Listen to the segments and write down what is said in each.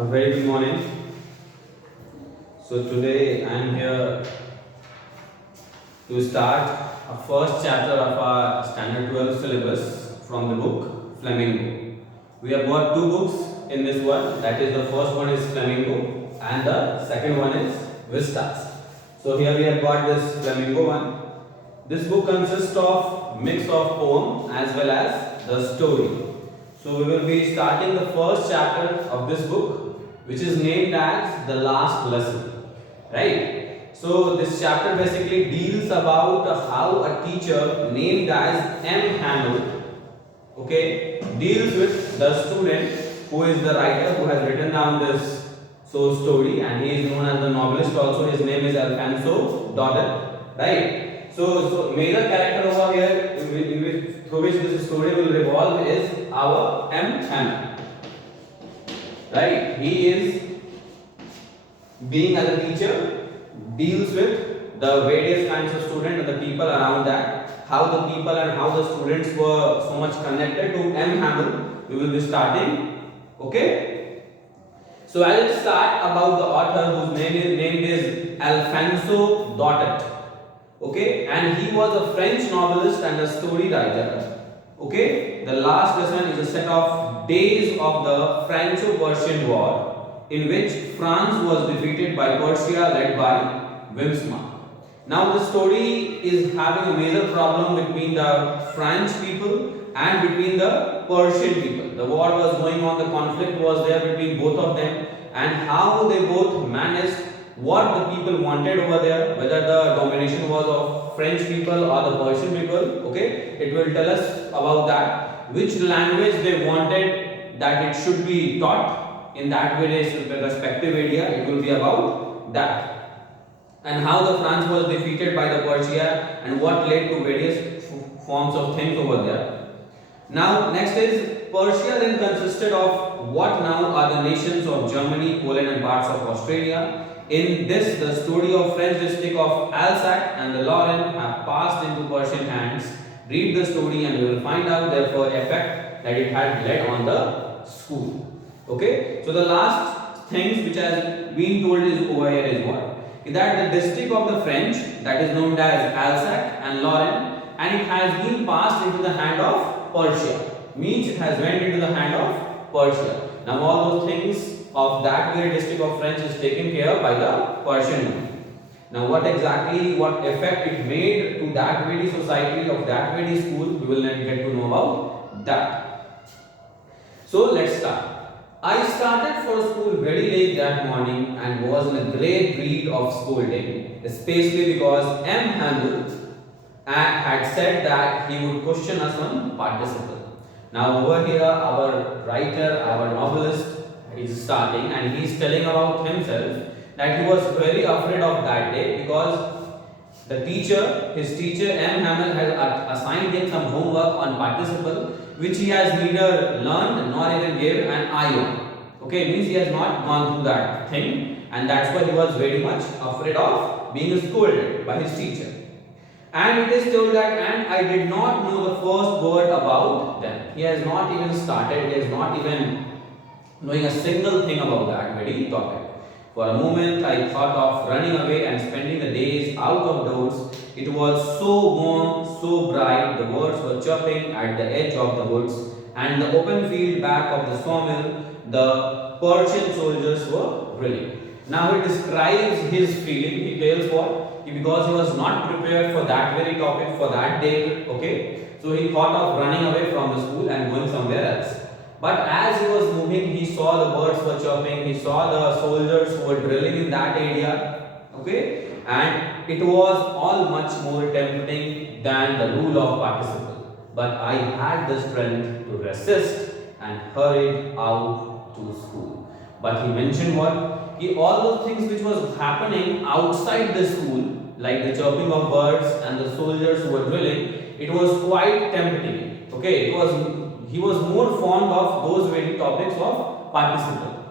A very good morning. So today I am here to start a first chapter of our standard 12 syllabus from the book Flamingo. We have got two books in this one. That is, the first one is Flamingo and the second one is Vistas. So here we have got this Flamingo one. This book consists of mix of poem as well as the story. So we will be starting the first chapter of this book, which is named as the last lesson, right? So this chapter basically deals about how a teacher named as M. Hamill, okay, deals with the student who is the writer who has written down this story, and he is known as the novelist also. His name is Alfonso Daudet, right? So major character over here through which this story will revolve is our M. Hamill, right? He is, being as a teacher, deals with the various kinds of students and the people around that, how the people and how the students were so much connected to M. Hamill. We will be starting, okay? So I will start about the author whose name is Alfonso Daudet, okay, and he was a French novelist and a story writer. Okay, the last lesson is a set of days of the Franco-Persian War, in which France was defeated by Persia led by Wimsma. Now the story is having a major problem between the French people and between the Persian people. The war was going on, the conflict was there between both of them, and how they both managed what the people wanted over there, whether the domination was of French people or the Persian people. Okay, it will tell us about that, which language they wanted that it should be taught in that various respective area. It will be about that, and how the France was defeated by the Persia and what led to various forms of things over there. Now next is Persia then consisted of what now are the nations of Germany, Poland and parts of Australia. In this, the story of French district of Alsace and the Lorraine have passed into Persian hands. Read the story and you will find out therefore effect that it had led on the school. Okay, so the last things which has been told is over here is what? That the district of the French, that is known as Alsace and Lorraine, and it has been passed into the hand of Persia. Means it has went into the hand of Persia. Now all those things of that very district of French is taken care by the Persian. Now what effect it made to that very society of that very school, we will not get to know about that. So let's start. I started for school very late that morning and was in a great dread of scolding, especially because M. Hamill had said that he would question us on participle. Now over here our writer, our novelist is starting, and he is telling about himself that he was very afraid of that day because his teacher M. Hamill has assigned him some homework on participle which he has neither learned nor even gave an eye on. Okay, means he has not gone through that thing, and that's why he was very much afraid of being scolded by his teacher. And it is told that, and I did not know the first word about them. He has not even started, he has not even knowing a single thing about that very topic. For a moment I thought of running away and spending the days out of doors. It was so warm, so bright, the birds were chirping at the edge of the woods, and the open field back of the sawmill, the Persian soldiers were drilling. Now he describes his feeling. He tells what? Because he was not prepared for that very topic for that day. Okay, so he thought of running away from the school and going somewhere else. But as he was moving, he saw the birds were chirping, he saw the soldiers who were drilling in that area, okay, and it was all much more tempting than the rule of participle. But I had the strength to resist and hurried out to school. But he mentioned what? All those things which was happening outside the school, like the chirping of birds and the soldiers who were drilling, it was quite tempting. Okay, he was more fond of those very topics of participle.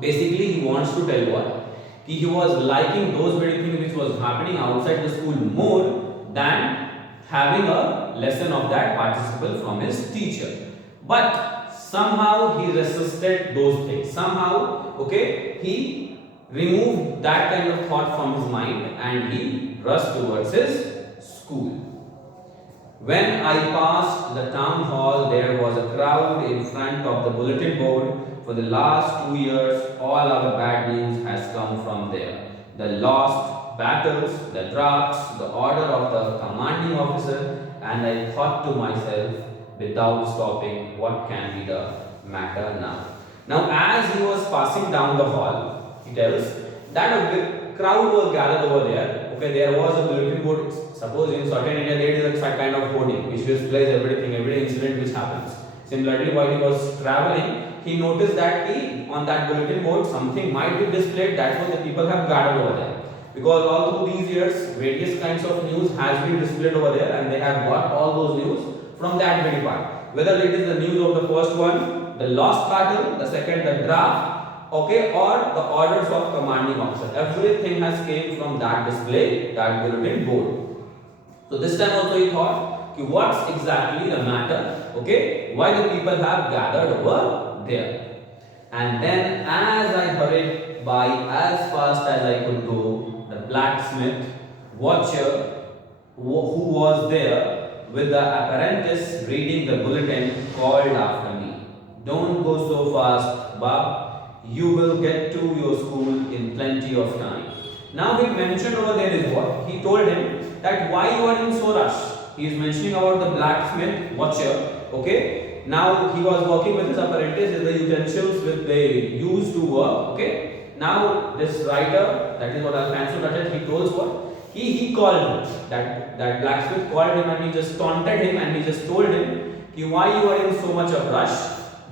Basically, he wants to tell what? He was liking those very things which was happening outside the school more than having a lesson of that participle from his teacher. But somehow he resisted those things. Somehow, okay, he removed that kind of thought from his mind and he rushed towards his school. When I passed the town hall, there was a crowd in front of the bulletin board. For the last 2 years, all our bad news has come from there. The lost battles, the drafts, the order of the commanding officer, and I thought to myself, without stopping, what can be the matter now? Now, as he was passing down the hall, he tells that a big crowd was gathered over there. Okay, there was a bulletin board. Suppose in certain area there is a kind of hoarding which displays everything, every incident which happens. Similarly, while he was traveling, he noticed that on that bulletin board something might be displayed. That's what the people have gathered over there. Because all through these years, various kinds of news has been displayed over there, and they have got all those news from that very part. Whether it is the news of the first one, the lost battle, the second, the draft, okay, or the orders of commanding officer. Everything has came from that display, that bulletin board. So this time also he thought, what's exactly the matter? Okay, why the people have gathered over there? And then, as I hurried by as fast as I could go, the blacksmith watcher who was there with the apprentice reading the bulletin called after me. Don't go so fast, Bob. You will get to your school in plenty of time. Now he mentioned over there is what? He told him that why you are in so rush. He is mentioning about the blacksmith watcher. Okay. Now he was working with his apprentice, the utensils which they used to work. Okay. Now this writer, that is what Alfonso wrote, he told what? He called him. That blacksmith called him and he just taunted him and he just told him, why you are in so much of rush?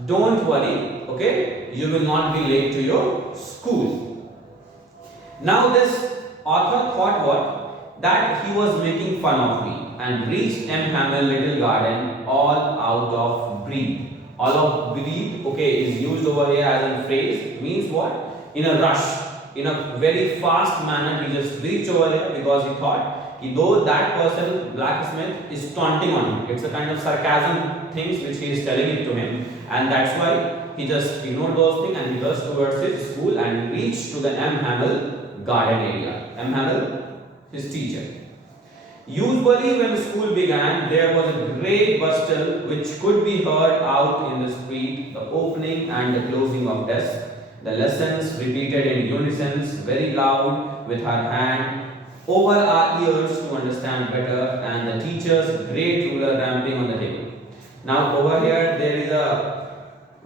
Don't worry. Okay. You will not be late to your school. Now this author thought what? That he was making fun of me and reached M. Hamel Little Garden all out of breath. All of breath, okay, is used over here as a phrase, means what? In a rush, in a very fast manner, he just reached over there because he thought, though that person, blacksmith, is taunting on him. It's a kind of sarcasm things which he is telling it to him, and that's why he just ignored those things and he rushed towards his school and reached to the M. Hamel garden area. M. Hamel, his teacher. Usually when school began, there was a great bustle which could be heard out in the street, the opening and the closing of desks, the lessons repeated in unison, very loud with her hand over our ears to understand better, and the teacher's great ruler ramping on the table. Now over here there is a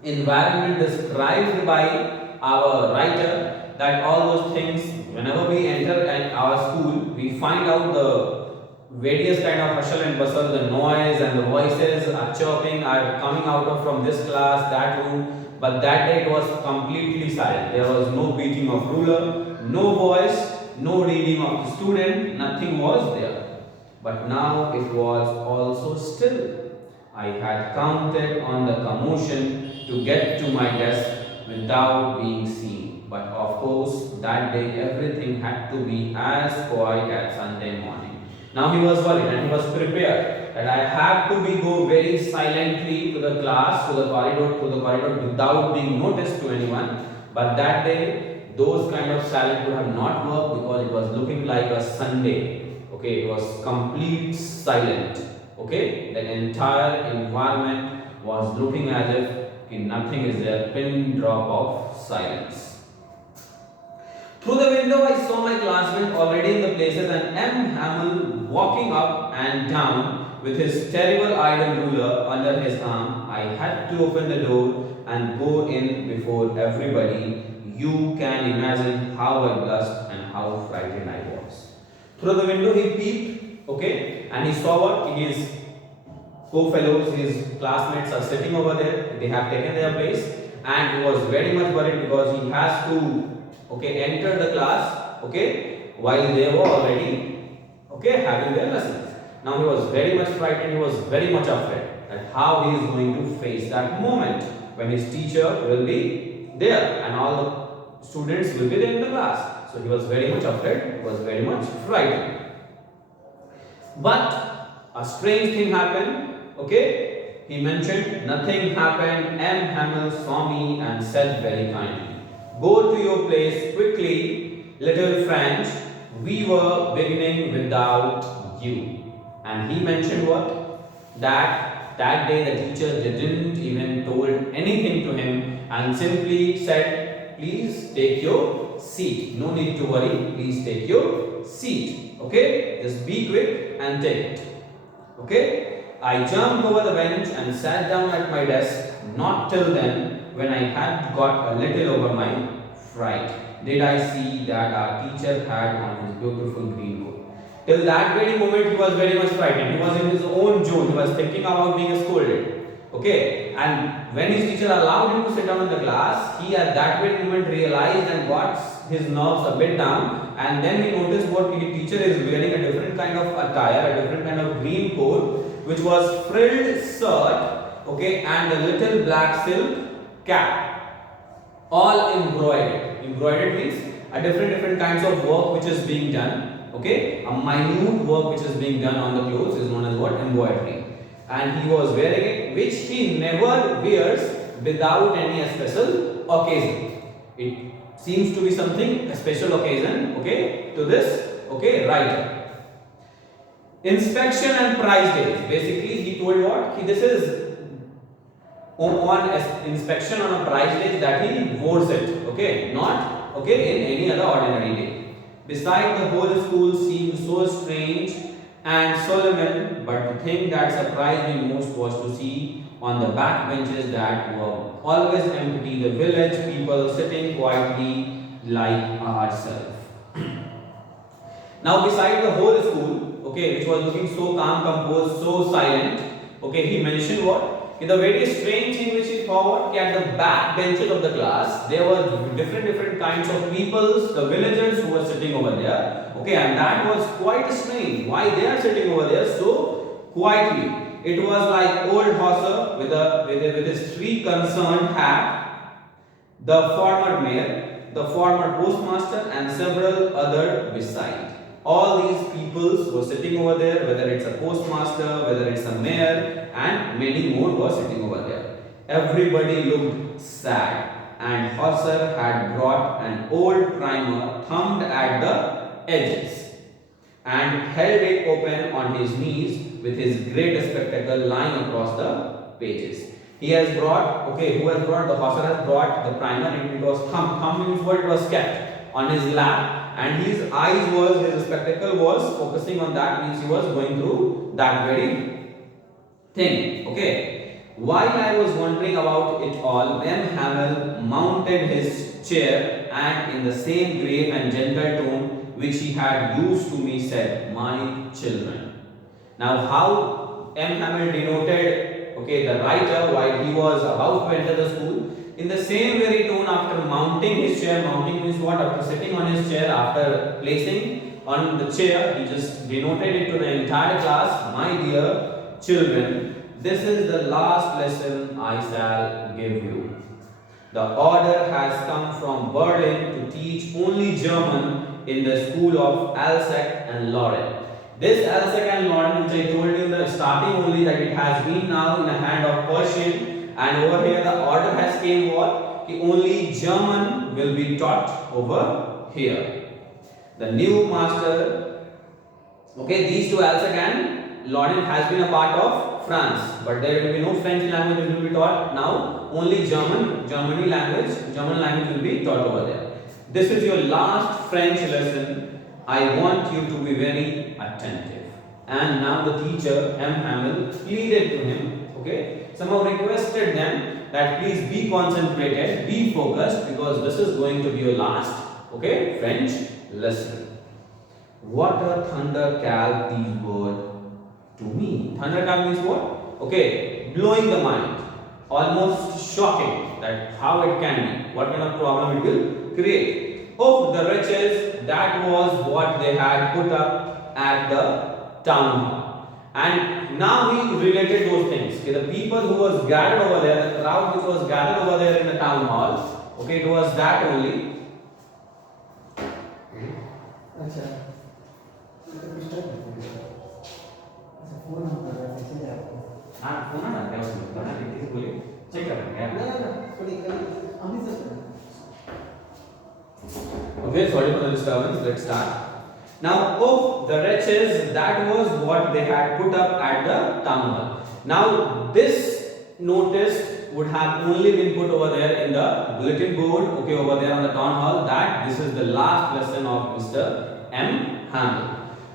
environment described by our writer, that all those things, whenever we enter our school, we find out the various kind of hustle and bustle, the noise and the voices are chirping, are coming out from this class, that room. But that day it was completely silent. There was no beating of ruler, no voice, no reading of the student, nothing was there. But now it was also still. I had counted on the commotion to get to my desk without being seen. But of course, that day everything had to be as quiet as Sunday morning. Now he was worried and he was prepared that I have to go very silently to the class, to the corridor without being noticed to anyone. But that day, those kind of silence would have not worked because it was looking like a Sunday. Okay, it was complete silent. Okay, the entire environment was looking as if nothing is there, pin drop of silence. Through the window, I saw my classmate already in the places and M. Hamel walking up and down with his terrible iron ruler under his arm. I had to open the door and go in before everybody. You can imagine how I blushed and how frightened I was. Through the window, he peeped, okay, and he saw what his co-fellows, his classmates are sitting over there. They have taken their place, and he was very much worried because he has to enter the class, while they were already, having their lessons. Now he was very much frightened, he was very much afraid that how he is going to face that moment when his teacher will be there and all the students will be there in the class. So he was very much afraid, he was very much frightened. But a strange thing happened, he mentioned, nothing happened. M. Hamill saw me and said very kindly, go to your place quickly, little French. We were beginning without you. And he mentioned what? That day the teacher didn't even told anything to him and simply said, please take your seat. No need to worry. Please take your seat. Okay? Just be quick and take it. Okay? I jumped over the bench and sat down at my desk. Not till then, when I had got a little over my fright, did I see that our teacher had on his beautiful green coat. Till that very moment, he was very much frightened. He was in his own zone. He was thinking about being scolded. Okay, and when his teacher allowed him to sit down in the class, he at that very moment realized and got his nerves a bit down. And then he noticed what his teacher is wearing, a different kind of attire, a different kind of green coat, which was frilled shirt, okay, and a little black silk cap, all embroidered. Embroidered means a different kinds of work which is being done. Okay, a minute work which is being done on the clothes is known as what? Embroidery. And he was wearing it, which he never wears without any special occasion. It seems to be something, a special occasion, okay, to this, okay, writer. Inspection and prize days. Basically, he told what? This is on inspection on a prize day that he wears it, okay, not okay in any other ordinary day. Besides, the whole school seemed so strange and solemn, but the thing that surprised me most was to see on the back benches that were always empty the village people sitting quietly like ourselves. Now, beside the whole school, okay, which was looking so calm, composed, so silent, okay, he mentioned what? The very strange thing which he thought, at the back benches of the class, there were different kinds of peoples, the villagers who were sitting over there. Okay, and that was quite strange. Why they are sitting over there so quietly? It was like old Hauser with his three concerned hat, the former mayor, the former postmaster, and several other beside. All these peoples were sitting over there, whether it's a postmaster, whether it's a mayor, and many more were sitting over there. Everybody looked sad, and Hauser had brought an old primer thumbed at the edges and held it open on his knees with his great spectacle lying across the pages. He has brought, okay, who has brought? The Hauser has brought the primer, and it was thumb. Thumb means what? It was kept on his lap, and his eyes was, his spectacle was focusing on that, means he was going through that very thing. Okay. While I was wondering about it all, M. Hamill mounted his chair and in the same grave and gentle tone which he had used to me said, my children. Now how M. Hamill denoted, okay, the writer while he was about to enter the school, in the same very tone after mounting his chair, mounting means what? After sitting on his chair, after placing on the chair, he just denoted it to the entire class, my dear children, this is the last lesson I shall give you. The order has come from Berlin to teach only German in the school of Alsace and Lorraine. This Alsace and Lorraine, which I told you in the starting only, that it has been now in the hand of Persian, and over here the order has came what? Only German will be taught over here. The new master, okay, these two Alsace and Lorraine has been a part of France, but there will be no French language which will be taught now. Only German language will be taught over there. This is your last French lesson. I want you to be very attentive. And now the teacher M. Hamill pleaded to him, okay, somehow requested them that please be concentrated, be focused, because this is going to be your last, okay, French lesson. What a thunderclap these were to me. Thunderclap means what? Okay, blowing the mind, almost shocking that how it can be, what kind of problem it will create. Oh, the wretches, that was what they had put up at the town hall. And now he related those things. Okay, the people who was gathered over there, the crowd which was gathered over there in the town hall, okay, it was that only. Phone Okay, sorry for the disturbance. Let's start. Now, oh, the wretches, that was what they had put up at the town hall. Now, this notice would have only been put over there in the bulletin board, okay, over there on the town hall, that this is the last lesson of Mr. M. Hamel.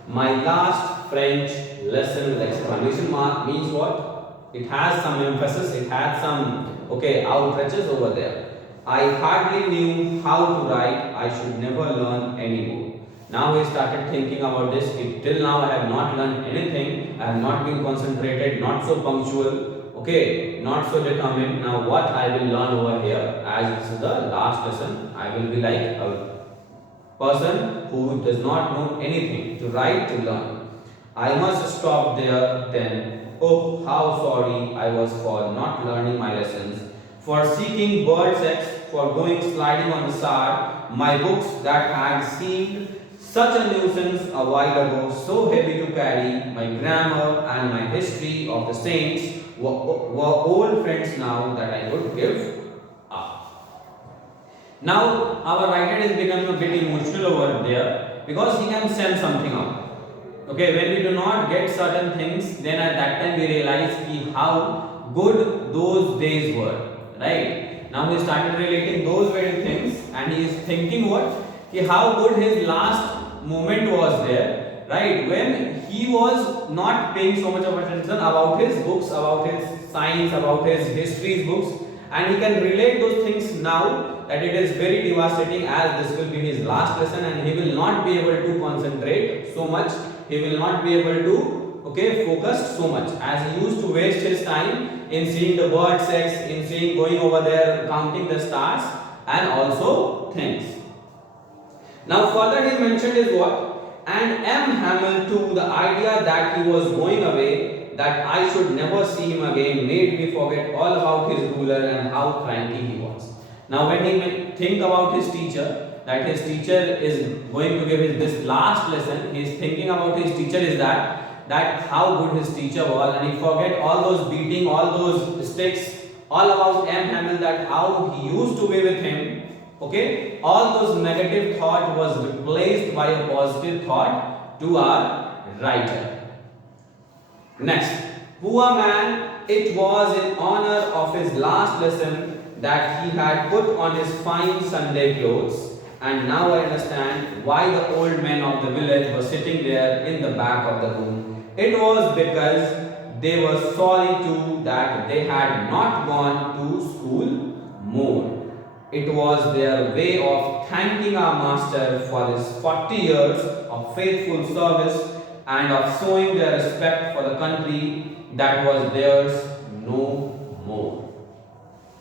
My last French lesson with exclamation mark means what? It has some emphasis, it has some, okay, outreaches over there. I hardly knew how to write, I should never learn any more. Now he started thinking about this. Till now I have not learned anything. I have not been concentrated, not so punctual, okay, not so determined. Now what I will learn over here, as this is the last lesson, I will be like a person who does not know anything to write, to learn. I must stop there then. Oh, how sorry I was for not learning my lessons, for seeking bird's eggs, for going sliding on the sand, my books that had seemed such a nuisance a while ago, so heavy to carry, my grammar and my history of the saints were old friends now that I would give up. Now our writer is becoming a bit emotional over there because he can send something out. Okay, when we do not get certain things, then at that time we realize how good those days were. Right? Now he started relating those very things and he is thinking what? How good his last moment was there, right? When he was not paying so much of attention about his books, about his science, about his history books, and he can relate those things now that it is very devastating as this will be his last lesson and he will not be able to concentrate so much, he will not be able to, okay, focus so much as he used to waste his time in seeing the bird sex, in seeing going over there, counting the stars and also things. Now further he mentioned is what? And M. Hamel too, the idea that he was going away, that I should never see him again, made me forget all about his ruler and how cranky he was. Now when he think about his teacher, that his teacher is going to give his this last lesson, he is thinking about his teacher is that how good his teacher was, and he forget all those beating, all those sticks, all about M. Hamel, that how he used to be with him. Okay, all those negative thought was replaced by a positive thought to our writer. Next, poor man, it was in honor of his last lesson that he had put on his fine Sunday clothes, and now I understand why the old men of the village were sitting there in the back of the room. It was because they were sorry too that they had not gone to school more. It was their way of thanking our master for his 40 years of faithful service and of showing their respect for the country that was theirs no more.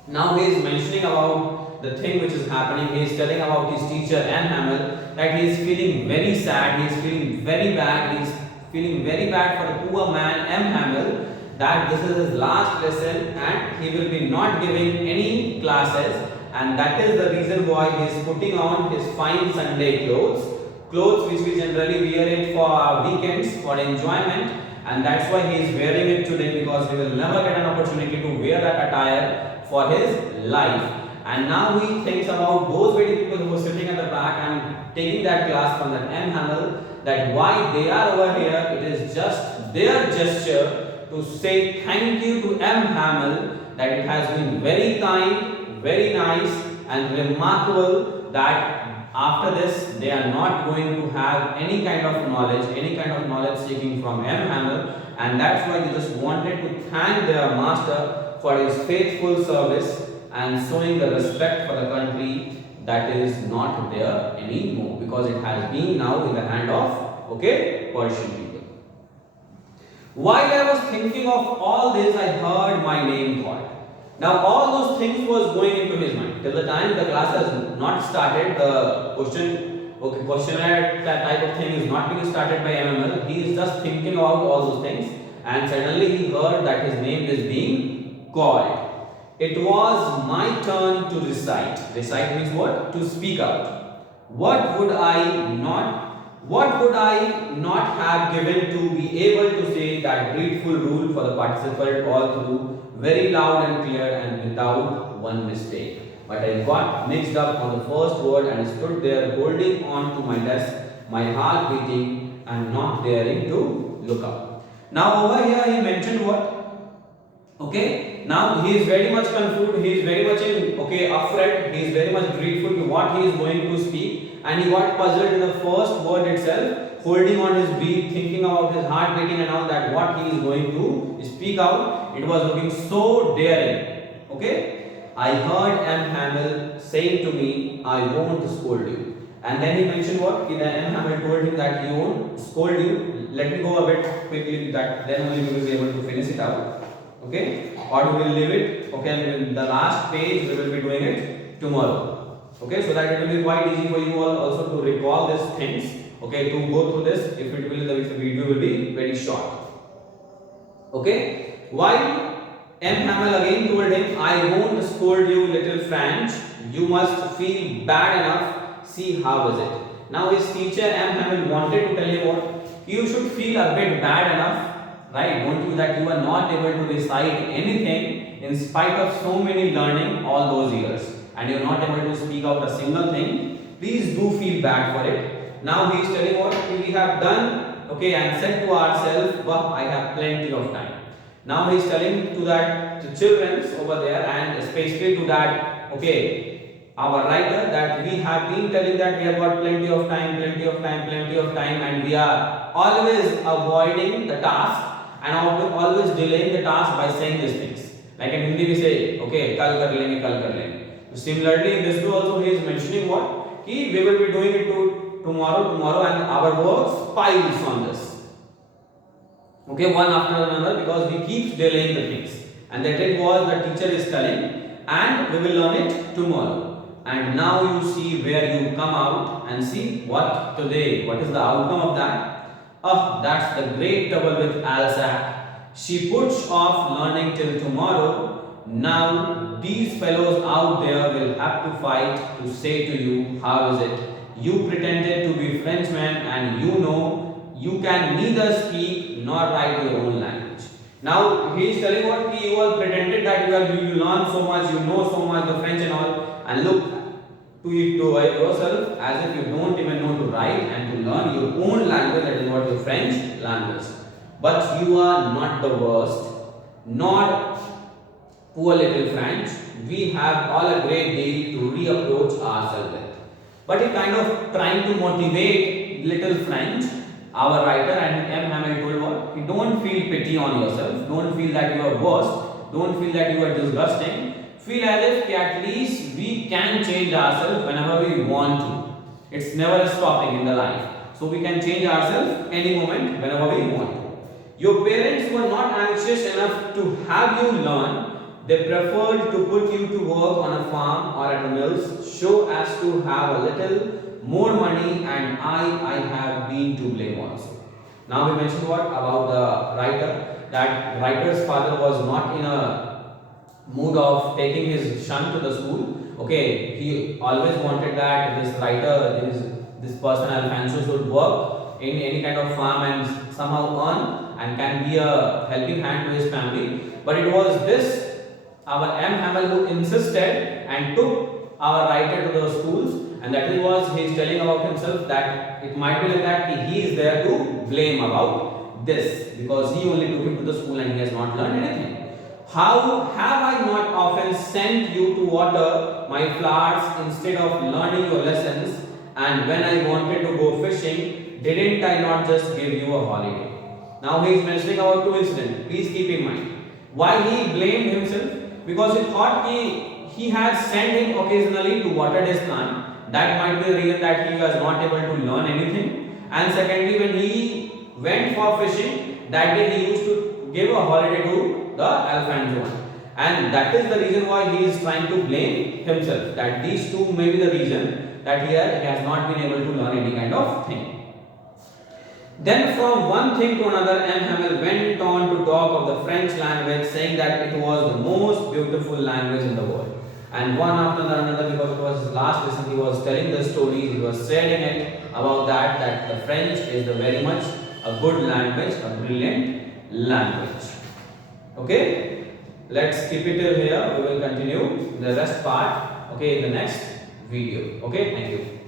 Now he is mentioning about the thing which is happening. He is telling about his teacher M. Hamel that he is feeling very sad, he is feeling very bad, he is feeling very bad for the poor man M. Hamel, that this is his last lesson and he will be not giving any classes. And that is the reason why he is putting on his fine Sunday clothes which we generally wear it for our weekends, for enjoyment, and that's why he is wearing it today, because he will never get an opportunity to wear that attire for his life. And now he thinks about those very people who are sitting at the back and taking that class from that M. Hamel, that why they are over here, it is just their gesture to say thank you to M. Hamel, that it has been very kind, very nice and remarkable that after this they are not going to have any kind of knowledge seeking from M. Hamel, and that's why they just wanted to thank their master for his faithful service and showing the respect for the country that is not there anymore, because it has been now in the hand of, okay, Persian people. While I was thinking of all this, I heard my name called. Now all those things was going into his mind. Till the time the class has not started, the questionnaire type of thing is not being started by MML. He is just thinking about all those things, and suddenly he heard that his name is being called. It was my turn to recite. Recite means what? To speak out. What would I not have given to be able to say that grateful rule for the participle all through, very loud and clear and without one mistake. But I got mixed up on the first word and stood there holding on to my desk, my heart beating and not daring to look up. Now over here he mentioned what? Okay, now he is very much confused, he is very much afraid, he is very much grateful to what he is going to speak, and he got puzzled in the first word itself, holding on his breath, thinking about his heart beating and all that, what he is going to speak out. It was looking so daring. Okay, I heard M. Hamill saying to me, I won't scold you. And then he mentioned what? M. Hamill told him that he won't scold you. Let me go a bit quickly, that then only we will be able to finish it out. Okay, or we will leave it. Okay, the last page we will be doing it tomorrow. Okay, so that it will be quite easy for you all also to recall these things. Okay, to go through this. If it will, the video will be very short. Okay, while M. Hamill again told him, I won't scold you, little French. You must feel bad enough. See how is it. Now his teacher M. Hamill wanted to tell him what? You should feel a bit bad enough. Right, don't you, that you are not able to recite anything in spite of so many learning all those years, and you are not able to speak out a single thing. Please do feel bad for it. Now he is telling what we have done, okay, and said to ourselves, well, I have plenty of time. Now he is telling to that to children over there, and especially to that, okay, our writer, that we have been telling that we have got plenty of time, and we are always avoiding the task and always delaying the task by saying these things. Like in Hindi we say, okay, kal kar lenge, kal kar lenge. So similarly in this way also he is mentioning what? Ki we will be doing it tomorrow, and our works piles on this. Okay, one after another, because we keep delaying the things. And that it was the teacher is telling, and we will learn it tomorrow. And now you see where you come out and see what today, what is the outcome of that? Oh, that's the great trouble with Alsac. She puts off learning till tomorrow. Now these fellows out there will have to fight to say to you, how is it? You pretended to be Frenchman, and you know you can neither speak nor write your own language. Now he is telling what you all pretended that you learn so much, you know so much the French and all, and look to yourself as if you don't even know to write and to learn your own language, that is what your French language. But you are not the worst, nor poor little French. We have all a great deal to reapproach ourselves with. But he kind of trying to motivate little French, our writer, and M. Hamill told what? You don't feel pity on yourself, don't feel that you are worst, don't feel that you are disgusting. Feel as if at least we can change ourselves whenever we want to. It's never stopping in the life. So we can change ourselves any moment whenever we want to. Your parents were not anxious enough to have you learn. They preferred to put you to work on a farm or at the mills, so as to have a little more money, and I have been to blame also. Now we mentioned what about the writer, that writer's father was not in a mood of taking his son to the school. Okay, he always wanted that this writer, this person Alfonso should work in any kind of farm and somehow earn and can be a helping hand to his family. But it was this our M. Hamill who insisted and took our writer to the schools, and that was he is telling about himself that it might be like that he is there to blame about this, because he only took him to the school and he has not learned anything. How have I not often sent you to water my flowers instead of learning your lessons? And when I wanted to go fishing, didn't I not just give you a holiday? Now he is mentioning about two incidents. Please keep in mind. Why he blamed himself? Because he thought he had sent him occasionally to water his plant. That might be the reason that he was not able to learn anything. And secondly, when he went for fishing, that day he used to give a holiday to the Alfonso, and that is the reason why he is trying to blame himself, that these two may be the reason that he has not been able to learn any kind of thing. Then from one thing to another, M. Hamill went on to talk of the French language, saying that it was the most beautiful language in the world. And one after another, because it was his last lesson, he was telling the stories, he was sharing it about that the French is the very much a good language, a brilliant language. Okay, let's keep it till here. We will continue the rest part, okay, in the next video. Okay, thank you.